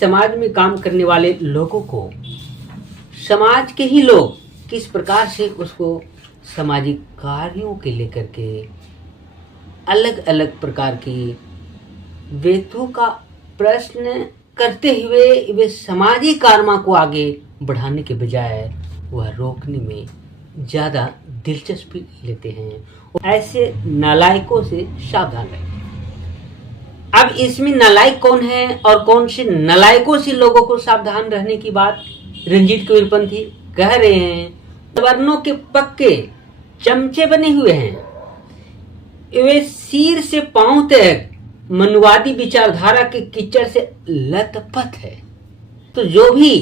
समाज में काम करने वाले लोगों को समाज के ही लोग किस प्रकार से उसको सामाजिक कार्यों के लेकर के अलग अलग प्रकार की वेतों का प्रश्न करते हुए वे सामाजिक कार्यों को आगे बढ़ाने के बजाय वह रोकने में ज़्यादा दिलचस्पी लेते हैं। ऐसे नालायकों से सावधान रहें। अब इसमें नालायक कौन है और कौन से नालायकों से लोगों को सावधान रहने की बात रंजीत कबीरपंथी कह रहे हैं। वर्णों के पक्के चमचे बने हुए हैं, वे सिर से पांव तक मनुवादी विचारधारा के कीचड़ से लथपथ है। तो जो भी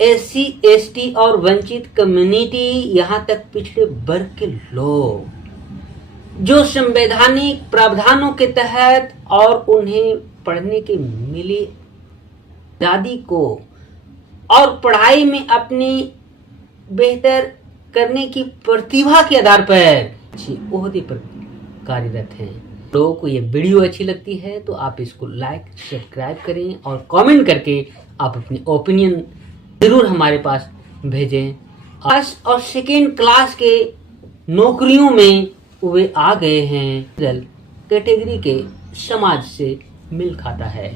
SC ST और वंचित कम्युनिटी, यहाँ तक पिछड़े वर्ग के लोग जो संवैधानिक प्रावधानों के तहत और उन्हें पढ़ने के मिली आजादी को और पढ़ाई में अपनी बेहतर करने की प्रतिभा के आधार पर अच्छी ओहदे पर कार्यरत हैं। लोगों को ये वीडियो अच्छी लगती है तो आप इसको लाइक सब्सक्राइब करें और कमेंट करके आप अपनी ओपिनियन जरूर हमारे पास भेजें। फर्स्ट और सेकेंड क्लास के नौकरियों में वे आ गए हैं, कैटेगरी के समाज से मिल खाता है।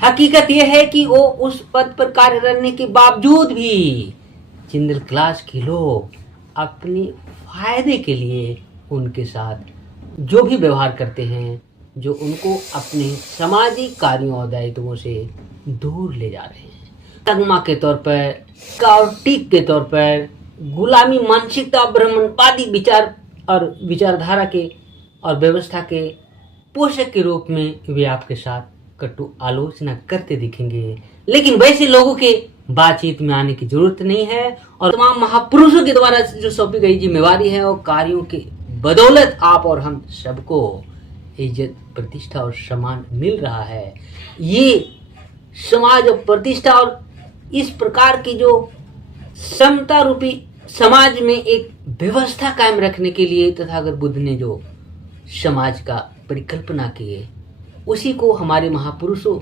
हकीकत यह है कि वो उस पद पर कार्य करने के बावजूद भी जनरल क्लास के लोग अपने फायदे के लिए उनके साथ जो भी व्यवहार करते हैं, जो उनको अपने सामाजिक कार्यों और दायित्वों से दूर ले जा रहे हैं। तगमा के तौर पर, काउटिक के तौर पर, गुलामी मानसिकता, ब्राह्मणवादी विचार और विचारधारा के और व्यवस्था के पोषक के रूप में वे आपके साथ कटु आलोचना करते दिखेंगे। लेकिन वैसे लोगों के बातचीत में आने की जरूरत नहीं है और तमाम महापुरुषों के द्वारा जो सौंपी गई जिम्मेवारी है और कार्यों के बदौलत आप और हम सबको इज्जत, प्रतिष्ठा और सम्मान मिल रहा है। ये समाज और प्रतिष्ठा और इस प्रकार की जो समता रूपी समाज में एक व्यवस्था कायम रखने के लिए तथागत बुद्ध ने जो समाज का परिकल्पना किए, उसी को हमारे महापुरुषों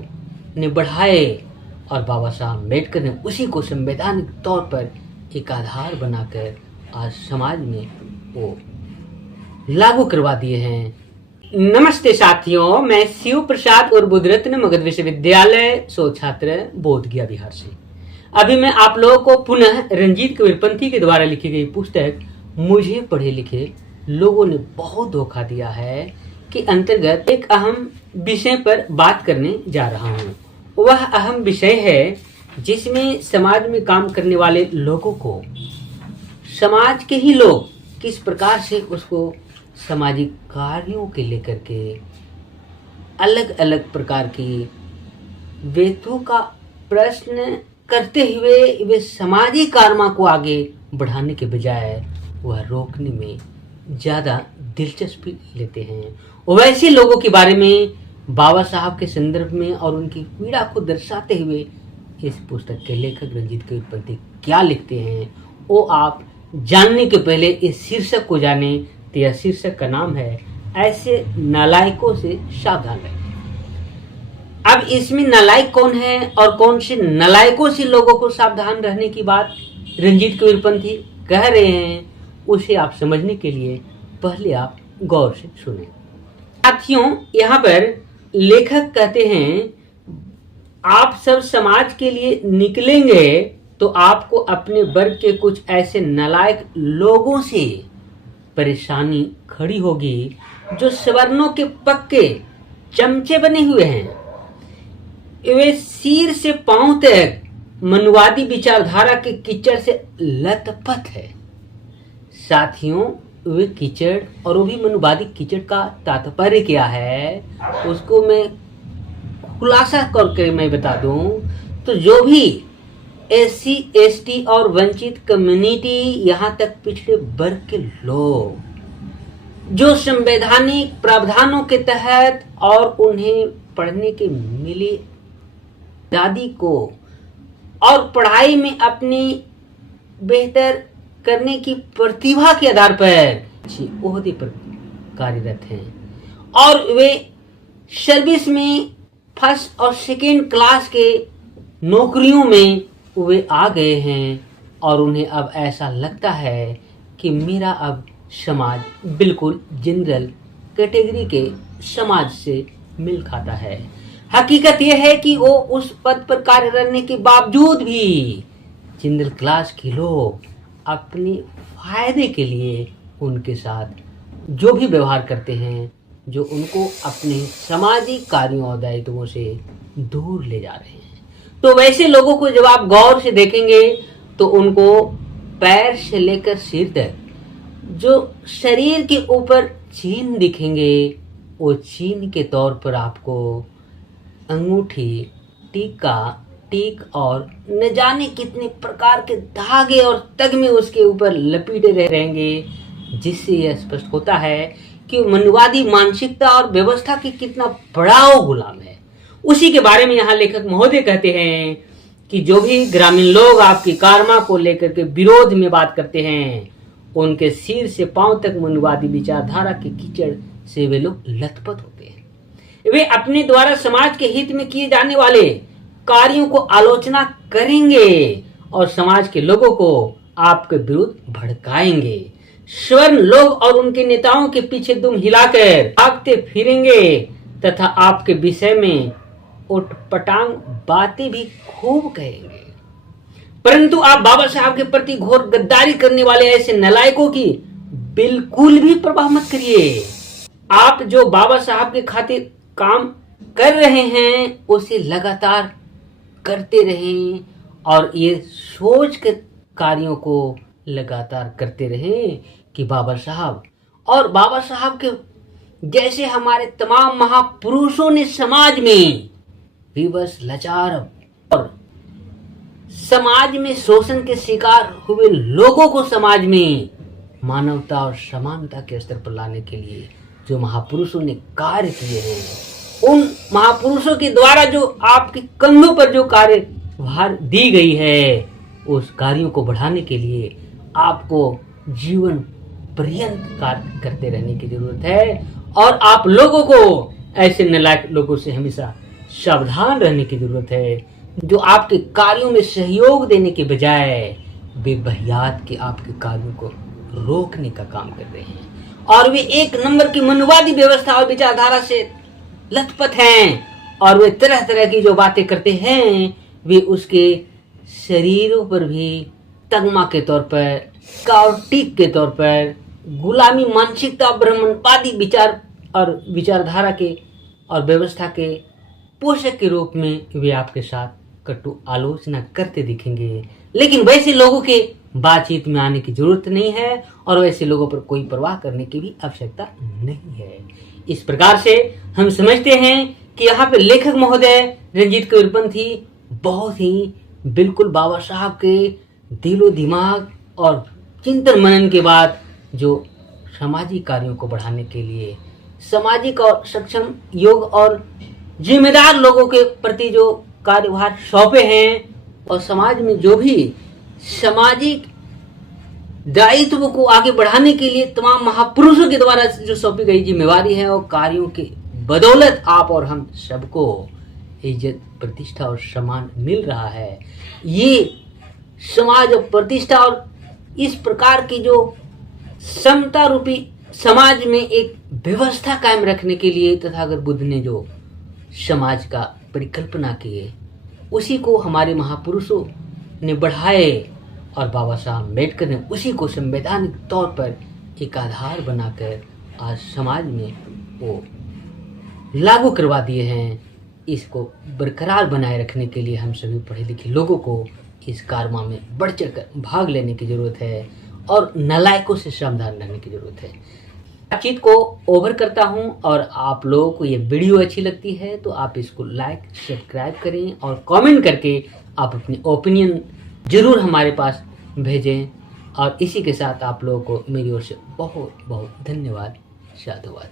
ने बढ़ाए और बाबा साहब अम्बेडकर ने उसी को संवैधानिक तौर पर एक आधार बनाकर आज समाज में वो लागू करवा दिए हैं। नमस्ते साथियों, मैं शिव प्रसाद और बुद्ध रत्न मगध विश्वविद्यालय शोध छात्र बोध गया बिहार से। अभी मैं आप लोगों को पुनः रंजीत कबीरपंथी के द्वारा लिखी गई पुस्तक मुझे पढ़े लिखे लोगों ने बहुत धोखा दिया है के अंतर्गत एक अहम विषय पर बात करने जा रहा हूँ। वह अहम विषय है जिसमें समाज में काम करने वाले लोगों को समाज के ही लोग किस प्रकार से उसको सामाजिक कार्यों के लेकर के अलग अलग प्रकार की वेतों का प्रश्न करते हुए वे सामाजिक कार्यों को आगे बढ़ाने के बजाय वह रोकने में ज़्यादा दिलचस्पी लेते हैं। वैसे लोगों के बारे में बाबा साहब के संदर्भ में और उनकी पीड़ा को दर्शाते हुए इस पुस्तक के लेखक रंजीत कबीरपंथी क्या लिखते हैं वो आप जानने के पहले इस शीर्षक को जाने। तो यह शीर्षक का नाम है ऐसे नालायकों से सावधान रहें। अब इसमें नालायक कौन है और कौन से नालायकों से लोगों को सावधान रहने की बात रंजीत कबीरपंथी कह रहे हैं, उसे आप समझने के लिए पहले आप गौर से सुने। साथियों, यहाँ पर लेखक कहते हैं आप सब समाज के लिए निकलेंगे तो आपको अपने वर्ग के कुछ ऐसे नालायक लोगों से परेशानी खड़ी होगी जो सवर्णों के पक्के चमचे बने हुए हैं, वे सिर से पांव तक मनुवादी विचारधारा के कीचड़ से लथपथ है। साथियों, वे कीचड़ और वो भी मनुवादी कीचड़ का तात्पर्य क्या है उसको मैं खुलासा करके मैं बता दूं तो जो भी SC ST और वंचित कम्युनिटी, यहाँ तक पिछड़े वर्ग के लोग जो संवैधानिक प्रावधानों के तहत और उन्हें पढ़ने के मिली आजादी को और पढ़ाई में अपनी बेहतर करने की प्रतिभा के आधार पर अच्छी ओहदे पर कार्यरत हैं और वे सर्विस में फर्स्ट और सेकेंड क्लास के नौकरियों में वे आ गए हैं और उन्हें अब ऐसा लगता है कि मेरा अब समाज बिल्कुल जनरल कैटेगरी के समाज से मिल खाता है। हकीकत यह है कि वो उस पद पर कार्य करने के बावजूद भी जनरल क्लास के लोग अपने फायदे के लिए उनके साथ जो भी व्यवहार करते हैं, जो उनको अपने सामाजिक कार्यों और दायित्वों से दूर ले जा रहे हैं। तो वैसे लोगों को जब आप गौर से देखेंगे तो उनको पैर से लेकर सिर तक जो शरीर के ऊपर चिन्ह दिखेंगे, वो चिन्ह के तौर पर आपको अंगूठी, टीका, टीक और न जाने कितने प्रकार के धागे और तगमे उसके ऊपर लपेटे रहेंगे, जिससे यह स्पष्ट होता है कि मनवादी मानसिकता और व्यवस्था की कितना बड़ा वो गुलाम है। उसी के बारे में यहाँ लेखक महोदय कहते हैं कि जो भी ग्रामीण लोग आपकी कारमा को लेकर के विरोध में बात करते हैं, उनके सिर से पांव तक मनवादी विचारधारा के कीचड़ से वे लोग लथपथ होते हैं। वे अपने द्वारा समाज के हित में किए जाने वाले कार्यों को आलोचना करेंगे और समाज के लोगों को आपके विरुद्ध भड़काएंगे। स्वर्ण लोग और उनके नेताओं के पीछे दुम हिलाकर भागते फिरेंगे तथा आपके विषय में उटपटांग बातें भी खूब कहेंगे। परंतु आप बाबा साहब के प्रति घोर गद्दारी करने वाले ऐसे नालायकों की बिल्कुल भी परवाह मत करिए। आप जो बाबा साहब के खातिर काम कर रहे हैं उसे लगातार करते रहें और ये सोच कर कार्यों को लगातार करते रहें कि बाबा साहब के जैसे हमारे तमाम महापुरुषों ने समाज में विवश, लाचार और समाज में शोषण के शिकार हुए लोगों को समाज में मानवता और समानता के स्तर पर लाने के लिए जो महापुरुषों ने कार्य किए हैं, उन महापुरुषों के द्वारा जो आपके कंधों पर जो कार्यभार दी गई है, उस कार्यों को बढ़ाने के लिए आपको जीवन पर्यंत कार्य करते रहने की जरूरत है और आप लोगों को ऐसे नालायक लोगों से हमेशा सावधान रहने की जरूरत है, जो आपके कार्यों में सहयोग देने के बजाय बेबहियात के आपके कार्यों को रोकने का काम कर रहे हैं और वे एक नंबर की मनवादी व्यवस्था और विचारधारा से लथपथ हैं और वे तरह तरह की जो बातें करते हैं, वे उसके शरीरों पर भी तगमा के तौर पर, टीक के तौर पर, गुलामी मानसिकता, ब्राह्मणवादी विचार और विचारधारा के और व्यवस्था के पोषक के रूप में वे आपके साथ कटु आलोचना करते दिखेंगे। लेकिन वैसे लोगों के बातचीत में आने की जरूरत नहीं है और वैसे लोगों पर कोई परवाह करने की भी आवश्यकता नहीं है। इस प्रकार से हम समझते हैं कि यहाँ पे लेखक महोदय रंजीत कबीरपंथी बहुत ही बिल्कुल बाबा साहब के दिलो दिमाग और चिंतन मनन के बाद जो सामाजिक कार्यों को बढ़ाने के लिए सामाजिक और सक्षम, योग और जिम्मेदार लोगों के प्रति जो कार्यभार सौंपे हैं और समाज में जो भी सामाजिक दायित्व को आगे बढ़ाने के लिए तमाम महापुरुषों के द्वारा जो सौंपी गई जिम्मेवारी है और कार्यों के बदौलत आप और हम सबको इज्जत, प्रतिष्ठा और सम्मान मिल रहा है। ये समाज और प्रतिष्ठा और इस प्रकार की जो समता रूपी समाज में एक व्यवस्था कायम रखने के लिए तथागत बुद्ध ने जो समाज का परिकल्पना किए, उसी को हमारे महापुरुषों ने बढ़ाए और बाबा साहब अम्बेडकर ने उसी को संवैधानिक तौर पर एक आधार बनाकर आज समाज में वो लागू करवा दिए हैं। इसको बरकरार बनाए रखने के लिए हम सभी पढ़े लिखे लोगों को इस कारमा में बढ़ चढ़ कर भाग लेने की जरूरत है और नालायकों से सावधान रहने की जरूरत है। बातचीत को ओवर करता हूं और आप लोगों को ये वीडियो अच्छी लगती है तो आप इसको लाइक, सब्सक्राइब करें और कमेंट करके आप अपनी ओपिनियन जरूर हमारे पास भेजें। और इसी के साथ आप लोगों को मेरी ओर से बहुत बहुत धन्यवाद, साधुवाद।